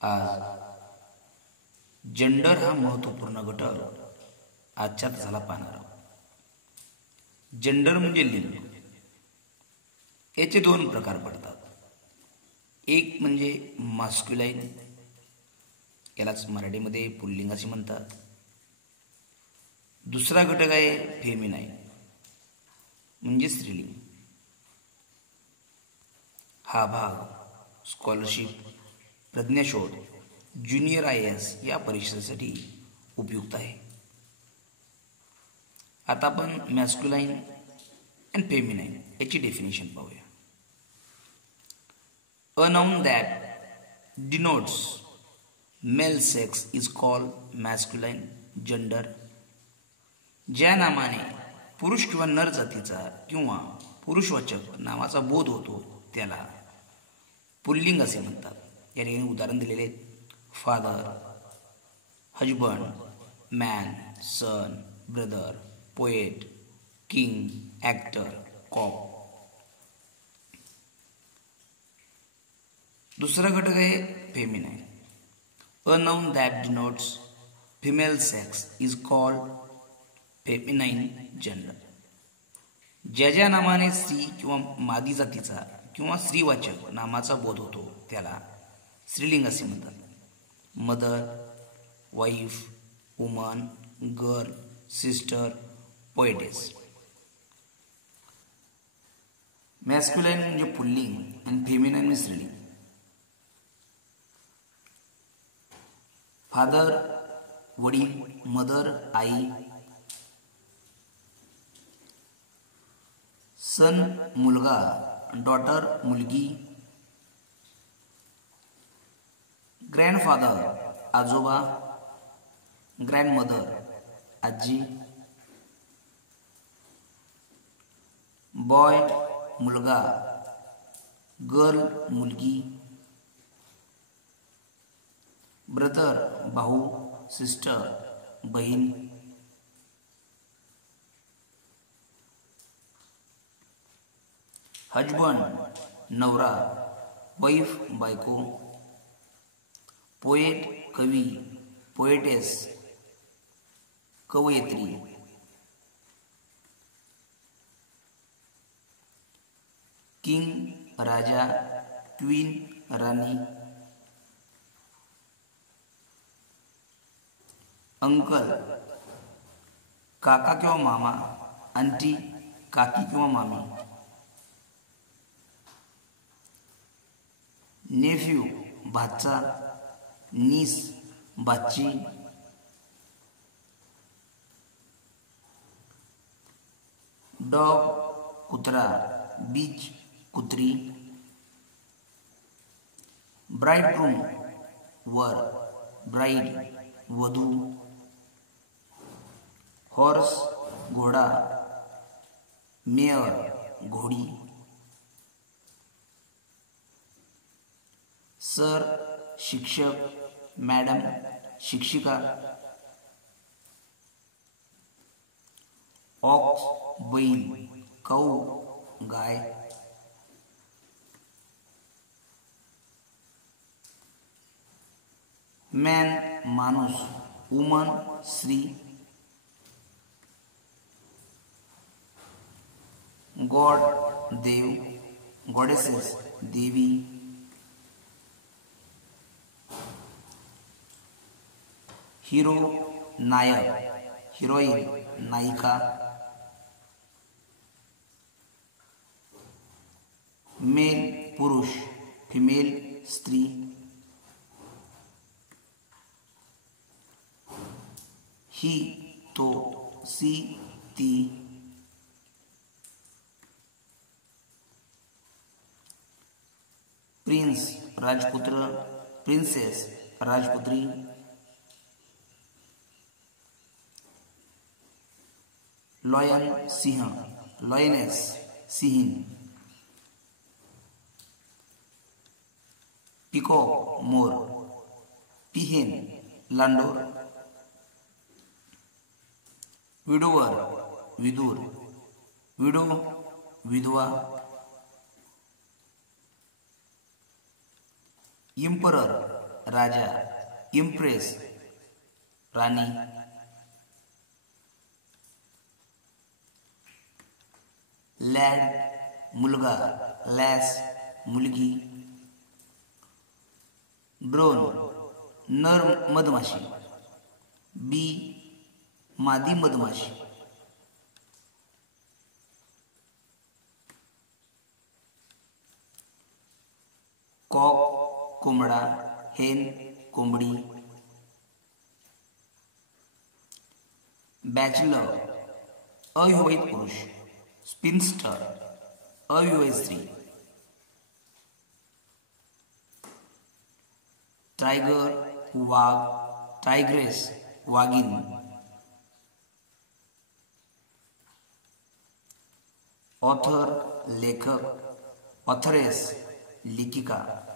आज जेंडर हा महत्त्वपूर्ण घटक आजच्या तासाला पाहणार आहोत। जेंडर म्हणजे लिंग। याचे दोन प्रकार पडतात। एक म्हणजे मास्क्युलाइन, यालाच मराठीमध्ये पुल्लिंग असे म्हणतात। दुसरा घटक आहे फेमिनाइन म्हणजे स्त्रीलिंग। हा भाग स्कॉलरशिप, प्रज्ञाशोध, ज्युनियर IAS या परीक्षेसाठी उपयुक्त आहे। आता आपण मॅस्क्युलाइन अँड फेमिनाइन याची डेफिनेशन पाहूया। A noun that denotes male sex is called masculine gender. ज्या नामाने पुरुष किंवा नर जातीचा किंवा पुरुषवाचक नावाचा बोध होतो त्याला पुल्लिंग असे म्हणतात। या ठिकाणी उदाहरण दिलेले आहेत। Father, husband, man, son, brother, poet, king, actor, cop. दुसरा घटक आहे feminine. A noun that denotes female sex is called feminine gender. ज्या ज्या नामाने स्त्री किंवा मादी जातीचा किंवा स्त्रीवाचक नामाचा बोध होतो त्याला स्त्रीलिंग असे म्हणतात। Mother, wife, woman, girl, sister, poetess. Masculine म्हणजे पुल्लिंग आणि फेमिनाइन म्हणजे स्त्रीलिंग। फादर वडील, मदर आई, सन मुलगा, डॉटर मुलगी, ग्रँडफादर आजोबा, ग्रँडमदर आजी, बॉय मुलगा, गर्ल मुलगी, ब्रदर भाऊ, सिस्टर बहीण, हजबंड नवरा, वाईफ बायको, पोएट कवी, पोएटेस कवयित्री, किंग राजा, क्वीन राणी, अंकल काका किंवा मामा, आंटी काकी किंवा मामी, नेफ्यू भाचा, नीस भाची, डॉग कुत्रा, बीच कुत्री, ब्राइडग्रूम वर, ब्राइड वधू, हॉर्स घोडा, मेयर घोडी, सर शिक्षक, मॅडम शिक्षिका, ऑक्स बैल, काऊ गाय, मॅन माणूस, वुमन स्त्री, गॉड देव, गॉडेसेस देवी, हिरो नायक, हिरोईन नायिका, मेल पुरुष, फिमेल स्त्री, ही तो, सी ती, प्रिन्स राजपुत्र, प्रिन्सेस राजपुत्री, लॉयन सिंह, लॉयनेस सिंहीण, पिकॉक मोर, पिहेन लांडोर, विडोवर विदूर, विडो विधवा, इम्परर राजा, इम्प्रेस राणी, लॅड मुलगा, लॅस मुलगी, ड्रोन नर मधमाशी, बी मादी मधमाशी, कॉक कोंबडा, हेन कोंबडी, बॅचलर अविवाहित पुरुष, स्पिनस्टर अविवाहित स्त्री, टायगर वाघ, टायग्रेस वाघीण, ऑथर लेखक, ऑथरेस लेखिका.